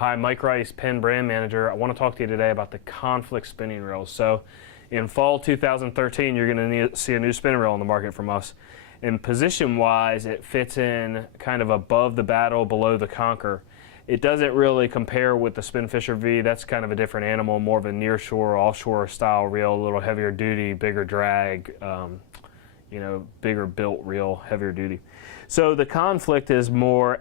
Hi, Mike Rice, Penn brand manager. I want to talk to you today about the conflict spinning reels. So in fall 2013, you're going to see a new spinning reel on the market from us. And position wise, it fits in kind of above the Battle, below the Conquer. It doesn't really compare with the Spinfisher V. That's kind of a different animal, more of a nearshore, offshore style reel, a little heavier duty, bigger drag, bigger built reel, heavier duty. So the conflict is more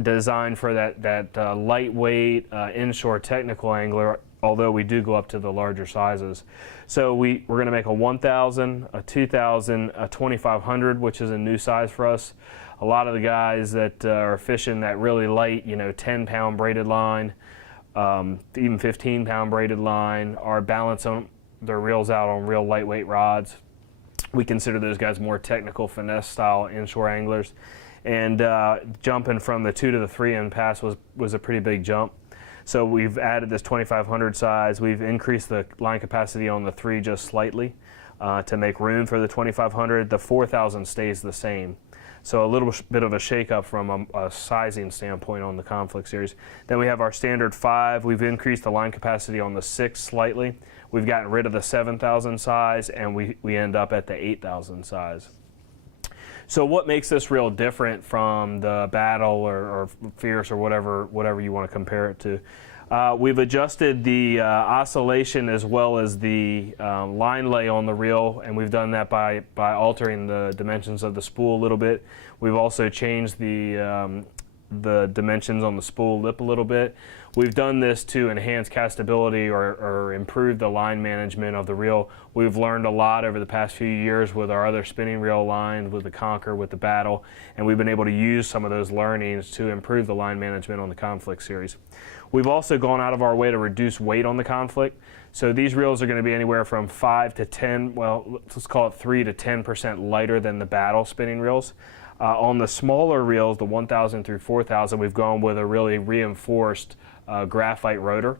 designed for that lightweight inshore technical angler, although we do go up to the larger sizes. So we're going to make a 1000, a 2000, a 2500, which is a new size for us. A lot of the guys that are fishing that really light, 10-pound braided line, even 15-pound braided line, are balancing their reels out on real lightweight rods. We consider those guys more technical, finesse style inshore anglers. And jumping from the 2 to the 3 in pass was a pretty big jump. So we've added this 2500 size. We've increased the line capacity on the 3 just slightly to make room for the 2500. The 4000 stays the same. So a little bit of a shake-up from a sizing standpoint on the Conflict series. Then we have our standard 5. We've increased the line capacity on the 6 slightly. We've gotten rid of the 7000 size, and we end up at the 8000 size. So what makes this reel different from the Battle or Fierce or whatever you want to compare it to? We've adjusted the oscillation as well as the line lay on the reel, and we've done that by altering the dimensions of the spool a little bit. We've also changed the dimensions on the spool lip a little bit. We've done this to enhance castability or improve the line management of the reel. We've learned a lot over the past few years with our other spinning reel lines, with the Conquer, with the Battle, and we've been able to use some of those learnings to improve the line management on the Conflict series. We've also gone out of our way to reduce weight on the Conflict. So these reels are going to be anywhere from 5 to 10, well, let's call it 3 to 10% lighter than the Battle spinning reels. On the smaller reels, the 1000 through 4000, we've gone with a really reinforced graphite rotor.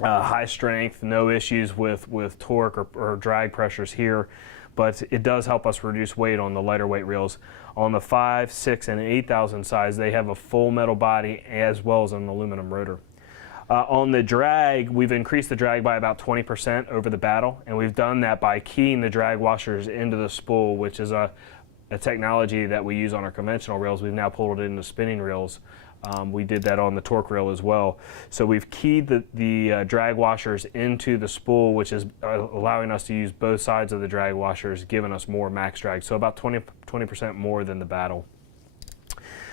High strength, no issues with torque or drag pressures here, but it does help us reduce weight on the lighter weight reels. On the 5, 6, and 8000 size, they have a full metal body as well as an aluminum rotor. On the drag, we've increased the drag by about 20% over the Battle, and we've done that by keying the drag washers into the spool, which is a technology that we use on our conventional reels. We've now pulled it into spinning reels. We did that on the torque reel as well. So we've keyed the drag washers into the spool, which is allowing us to use both sides of the drag washers, giving us more max drag, so about 20% more than the Battle.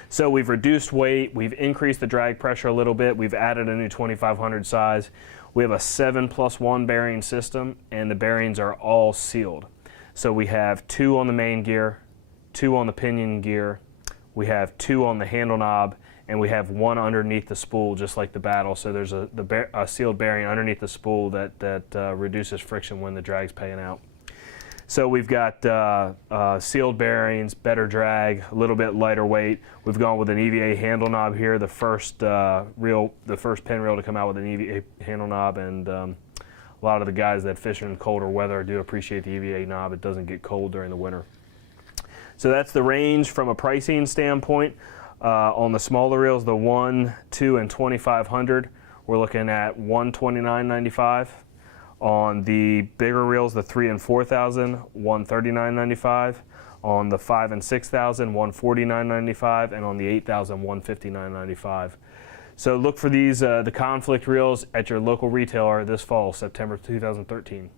So we've reduced weight, we've increased the drag pressure a little bit, we've added a new 2500 size. We have a 7+1 bearing system, and the bearings are all sealed. So we have 2 on the main gear, 2 on the pinion gear, we have 2 on the handle knob, and we have 1 underneath the spool, just like the Battle. So there's a sealed bearing underneath the spool that reduces friction when the drag's paying out. So we've got sealed bearings, better drag, a little bit lighter weight. We've gone with an EVA handle knob here, the first Penn reel to come out with an EVA handle knob, and a lot of the guys that fish in colder weather do appreciate the EVA knob. It doesn't get cold during the winter. So that's the range from a pricing standpoint. On the smaller reels, the 1, 2, and 2500, we're looking at $129.95. On the bigger reels, the 3 and 4000, $139.95. On the 5 and 6000, $149.95, and on the 8000, $159.95. So look for these, the Conflict reels at your local retailer this fall, September 2013.